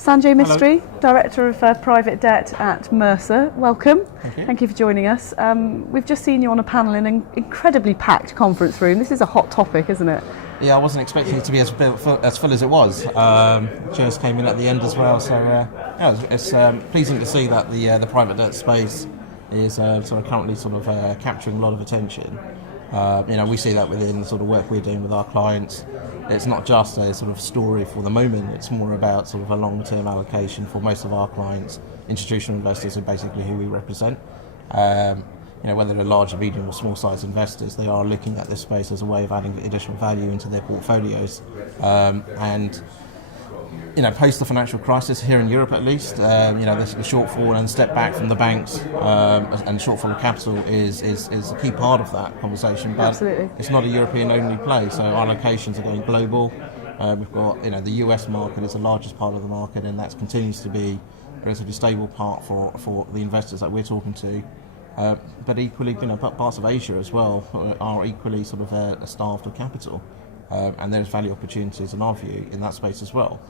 Sanjay Mistry, Hello. Director of Private Debt at Mercer. Welcome. Thank you. Thank you for joining us. We've just seen you on a panel in an incredibly packed conference room. This is a hot topic, isn't it? Yeah, I wasn't expecting it to be as full as it was. Chairs came in at the end as well, so it's pleasing to see that the private debt space is sort of currently capturing a lot of attention. We see that within the sort of work we're doing with our clients. It's not just a sort of story for the moment, it's more about sort of a long-term allocation for most of our clients. Institutional investors are basically who we represent. Whether they're large, medium or small size investors, they are looking at this space as a way of adding additional value into their portfolios. Post the financial crisis here in Europe at least, the shortfall and step back from the banks and shortfall of capital is a key part of that conversation. But Absolutely. It's not a European-only play, so our allocations are going global. We've got, the US market is the largest part of the market, and that continues to be a relatively stable part for the investors that we're talking to. But equally, parts of Asia as well are equally sort of starved of capital, and there's value opportunities in our view in that space as well.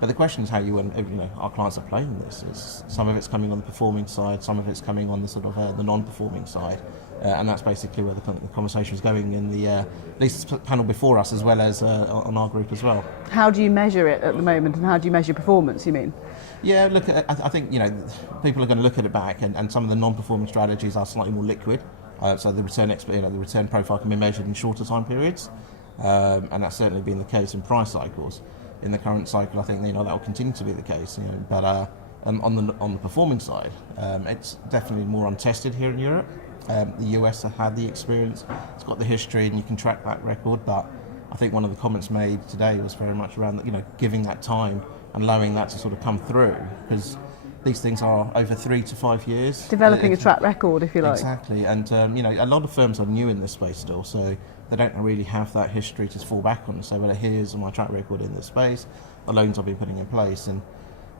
But the question is how our clients are playing this. Some of it's coming on the performing side, some of it's coming on the sort of the non-performing side, and that's basically where the conversation is going in the at least the panel before us as well as on our group as well. How do you measure it at the moment, and how do you measure performance, you mean? Yeah, look, I think people are going to look at it back, and some of the non-performing strategies are slightly more liquid, so the return profile can be measured in shorter time periods, and that's certainly been the case in price cycles. In the current cycle, I think that will continue to be the case. But on the performing side, it's definitely more untested here in Europe. The US have had the experience; it's got the history, and you can track that record. But I think one of the comments made today was very much around giving that time and allowing that to sort of come through, because these things are over 3 to 5 years. Developing a track record, if you like. Exactly, and a lot of firms are new in this space still, so they don't really have that history to fall back on and say, well, here's my track record in this space, the loans I've been putting in place, and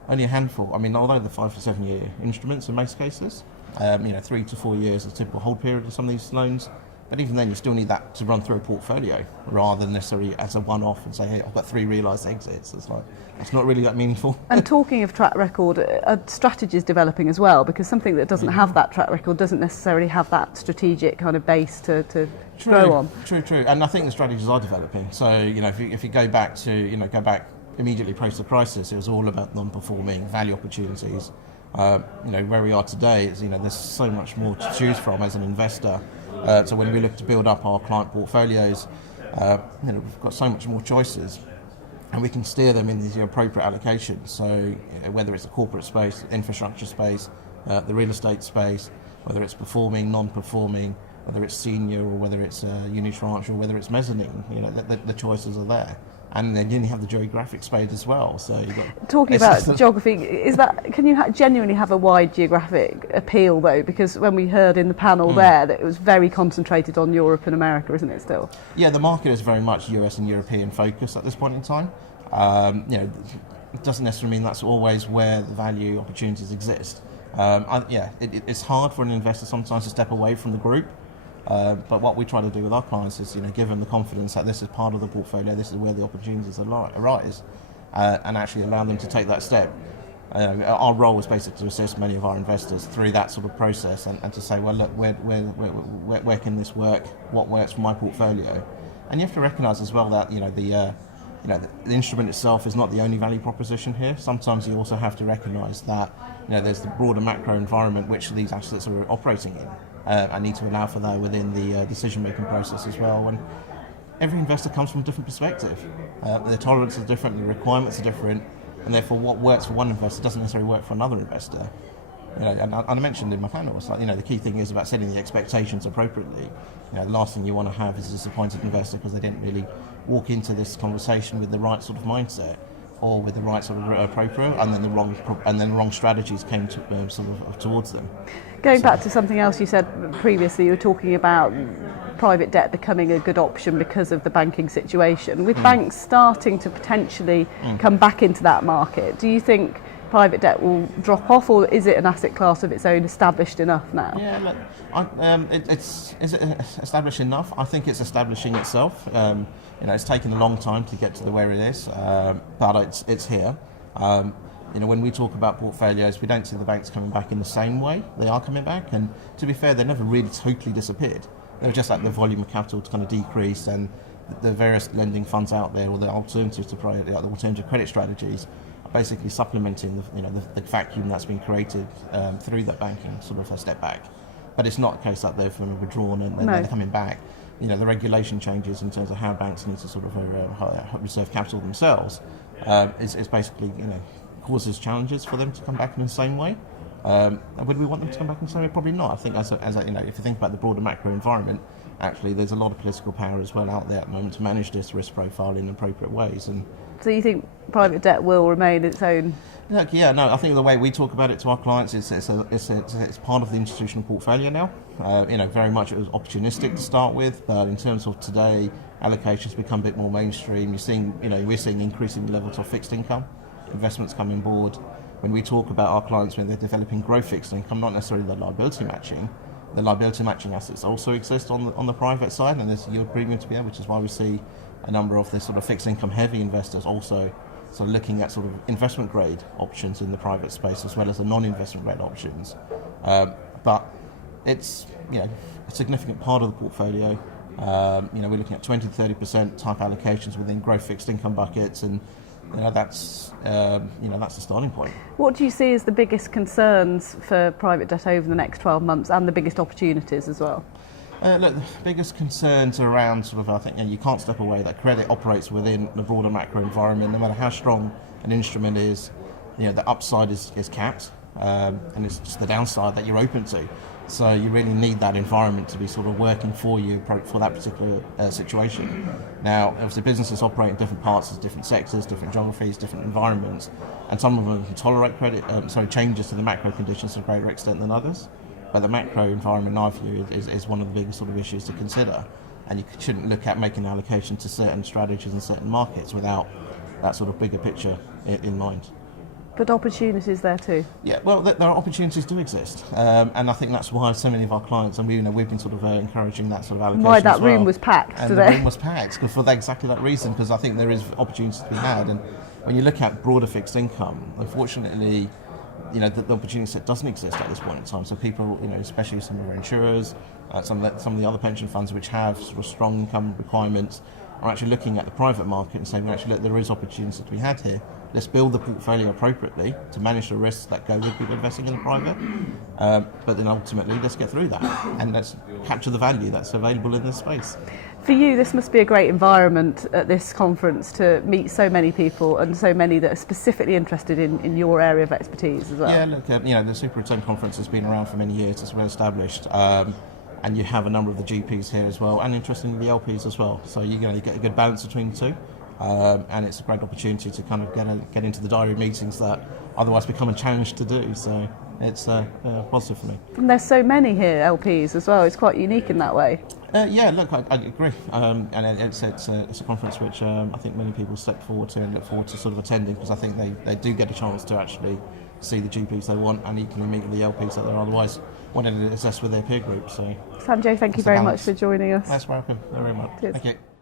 only a handful. Although they're 5 to 7 year instruments in most cases, 3 to 4 years is a typical hold period of some of these loans. But even then, you still need that to run through a portfolio rather than necessarily as a one-off and say, hey, I've got 3 realised exits. It's not really that meaningful. And talking of track record, are strategies developing as well? Because something that doesn't have that track record doesn't necessarily have that strategic kind of base to grow on. True. And I think the strategies are developing. So, if you go back immediately post the crisis, it was all about non-performing value opportunities. Where we are today is, there's so much more to choose from as an investor. So when we look to build up our client portfolios, we've got so much more choices, and we can steer them in these appropriate allocations. So whether it's the corporate space, infrastructure space, the real estate space, whether it's performing, non-performing, whether it's senior or whether it's unitranche or whether it's mezzanine, the choices are there. And then you have the geographic space as well. So you've got talking about geography, can you genuinely have a wide geographic appeal though? Because when we heard in the panel there that it was very concentrated on Europe and America, isn't it still? Yeah, the market is very much US and European focused at this point in time. It doesn't necessarily mean that's always where the value opportunities exist. It's hard for an investor sometimes to step away from the group. But what we try to do with our clients is, give them the confidence that this is part of the portfolio, this is where the opportunities arise, and actually allow them to take that step. Our role is basically to assist many of our investors through that sort of process and to say, well, look, where can this work? What works for my portfolio? And you have to recognise as well that the instrument itself is not the only value proposition here. Sometimes you also have to recognise that there's the broader macro environment which these assets are operating in. I need to allow for that within the decision-making process as well. And every investor comes from a different perspective. Their tolerance is different, their requirements are different, and therefore what works for one investor doesn't necessarily work for another investor. And I mentioned in my panel, it's the key thing is about setting the expectations appropriately. The last thing you want to have is a disappointed investor because they didn't really walk into this conversation with the right sort of mindset, or with the right sort of appropriate, and then the wrong strategies came to, towards them. Going back to something else you said previously, you were talking about private debt becoming a good option because of the banking situation. With banks starting to potentially come back into that market, do you think private debt will drop off, or is it an asset class of its own established enough now? Yeah, look, is it established enough? I think it's establishing itself. It's taken a long time to get to where it is, but it's here. when we talk about portfolios, we don't see the banks coming back in the same way. They are coming back, and to be fair, they never really totally disappeared. They were just like the volume of capital to kind of decrease, and the various lending funds out there, or the alternatives to the alternative credit strategies, are basically supplementing the vacuum that's been created through that banking sort of a step back. But it's not a case that they've withdrawn and they're coming back. The regulation changes in terms of how banks need to sort of reserve capital themselves is basically causes challenges for them to come back in the same way. Would we want them to come back in the same way? Probably not. I think if you think about the broader macro environment, actually there's a lot of political power as well out there at the moment to manage this risk profile in appropriate ways. And so you think private debt will remain its own? I think the way we talk about it to our clients is it's part of the institutional portfolio now. Very much it was opportunistic to start with, but in terms of today, allocations become a bit more mainstream. We're seeing increasing levels of fixed income investments coming board. When we talk about our clients when they're developing growth fixed income, not necessarily the liability matching assets also exist on the private side, and there's yield premium to be there, which is why we see a number of the sort of fixed income heavy investors also sort of looking at sort of investment grade options in the private space as well as the non-investment grade options. But it's a significant part of the portfolio. We're looking at 20 to 30% type allocations within growth fixed income buckets, and that's the starting point. What do you see as the biggest concerns for private debt over the next 12 months, and the biggest opportunities as well? Look, the biggest concerns are around sort of, I think, you can't step away that credit operates within the broader macro environment. No matter how strong an instrument is, the upside is capped, and it's just the downside that you're open to. So you really need that environment to be sort of working for you for that particular situation. Now, obviously, businesses operate in different parts, different sectors, different geographies, different environments, and some of them can tolerate changes to the macro conditions to a greater extent than others. But the macro environment, in our view, is one of the biggest sort of issues to consider, and you shouldn't look at making an allocation to certain strategies and certain markets without that sort of bigger picture in mind. But opportunities there too? Yeah, well, there are opportunities do exist, and I think that's why so many of our clients, and we've been sort of encouraging that sort of allocation. Why that room was packed and today. The room was packed for exactly that reason, because I think there is opportunities to be had. And when you look at broader fixed income, unfortunately, the opportunity set doesn't exist at this point in time. So people, especially some of our insurers, some of the other pension funds which have sort of strong income requirements, are actually looking at the private market and saying, actually, look, there is opportunity to be had here. Let's build the portfolio appropriately to manage the risks that go with people investing in the private. But then ultimately, let's get through that and let's capture the value that's available in this space. For you, this must be a great environment at this conference to meet so many people and so many that are specifically interested in your area of expertise as well. Yeah, look, the SuperReturn Conference has been around for many years. It's well established. And you have a number of the GPs here as well, and interestingly the LPs as well. So you get a good balance between the two. And it's a great opportunity to kind of get into the diary meetings that otherwise become a challenge to do. So it's positive for me. And there's so many here, LPs as well. It's quite unique in that way. Yeah, look, I agree. And it's a conference which I think many people step forward to and look forward to sort of attending, because I think they do get a chance to actually see the GPs they want and equally meet with the LPs that they're otherwise wanting to assess with their peer group. So, Sanjay, thank you very much for joining us. That's welcome. Very much. Cheers. Thank you.